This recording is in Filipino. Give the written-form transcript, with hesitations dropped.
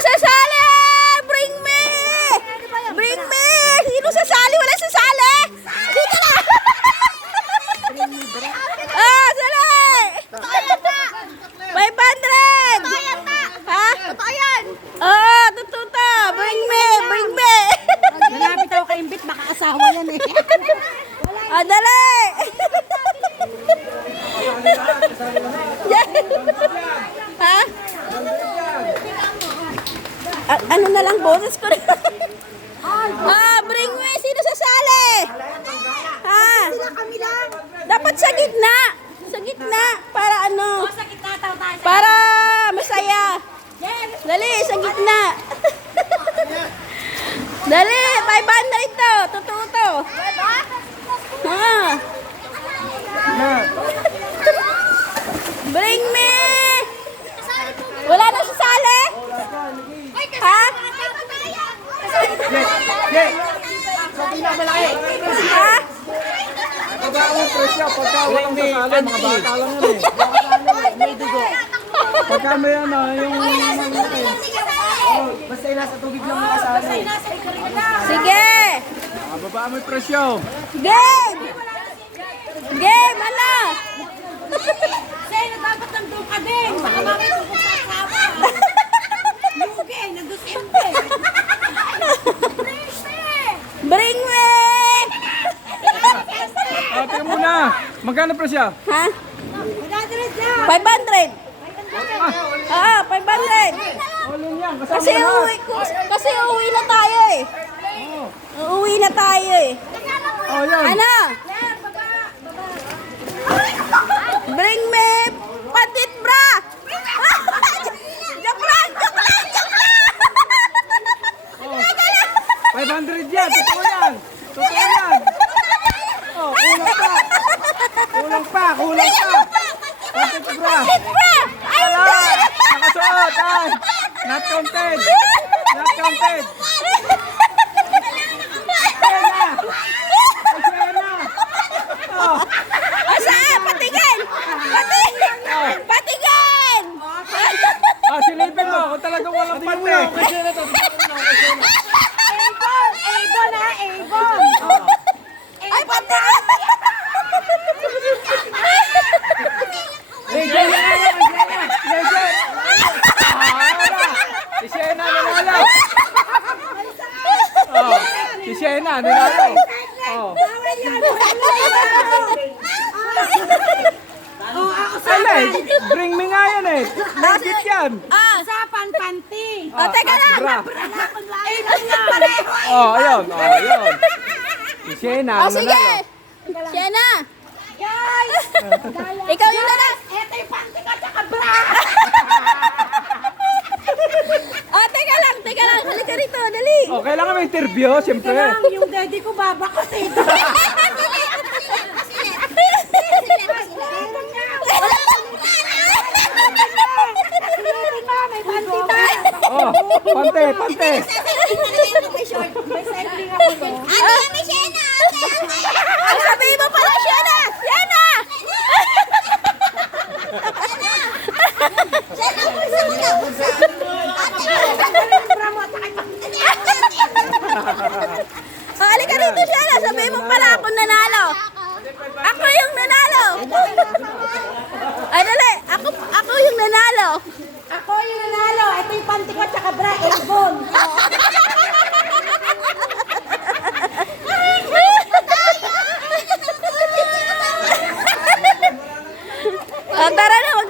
sasali? Bring me! Bring me! Sino sasali? Wala sasali! Dito na! Ah, sali! 500! Ha? Ah, totoo to. Bring me! Bring me! Nalapit ako kay Imbit, baka asawa yan eh. Ah, dali! Ha? Ano na lang, boses ko na. Ah, bring me! Sino sasali? Ha? Dapat sa gitna. Sa gitna. Para ano? Sa gitna tayo tayo. Para masaya. Dali, sa gitna. Dali, 500 to. Totoo to. Ha? Bring me! Wala na sasali? Ha? Ha? Baba ang presyo pagka walang sasali, mga bata lang yan eh. Pagka may ano, yung basta yung nasa tubig lang makasali. Sige! Baba mo yung presyo. Game! Game! Ano? Sa'yo dapat nandun ka din. Baka mamaya pupunta sa asawa. Lugi, nandun si Imbit. Bring me! Tingnan mo na. Magkano presyo? Ha? 100 500! Ah, 500! Uling yan, kasama Kasi lahat. kasi uuwi na tayo eh. Uuwi na tayo eh. Oh, yan. Ano? Bring me patit bra! Joke lang! Joke lang! Joke lang! 500 yan, totoo yan. Totoo yan. Oh, kulang pa. Kulang pa. Patit bra. Patit bra! Ay, Wala. Nakasuot. Ay. Not counted. Not counted. Pena. Pena. Oh. Asa? Patingin! Patingin! Patingin! Ah, silipin mo kung talagang walang pati. Avon ha, Avon. Ay, patingin! Legend na yan. Legend. Si Shena nanalo. Oh, si Shena nanalo. Oh. Alay, bring me nga yan eh. Legit yan. Ah, Usapan, panty. oh, teka lang. Bra. Avon nga pareho. Oh, ayun. Oh, ayun. Si Shena Oh, sige. nanalo. Siya na. Guys, Ikaw yung nanas. eto yung panty ko tsaka bra. Oh, teka lang. Halika rito, dali. Oh, kailangan may interview, siyempre. Kailangan yung daddy ko babakot eh. May panty ba? Oh, pante, pante. May cycling ako to. Ah, sabihin mo pala siya na. Siya na. Oh, halika rito siya na. Sabihin mo pala ako nanalo. Ako yung nanalo. Ay, dali. Ako yung nanalo. Ako yung nanalo. Ito yung panty ko tsaka bra. Avon. Oh, tara na, wag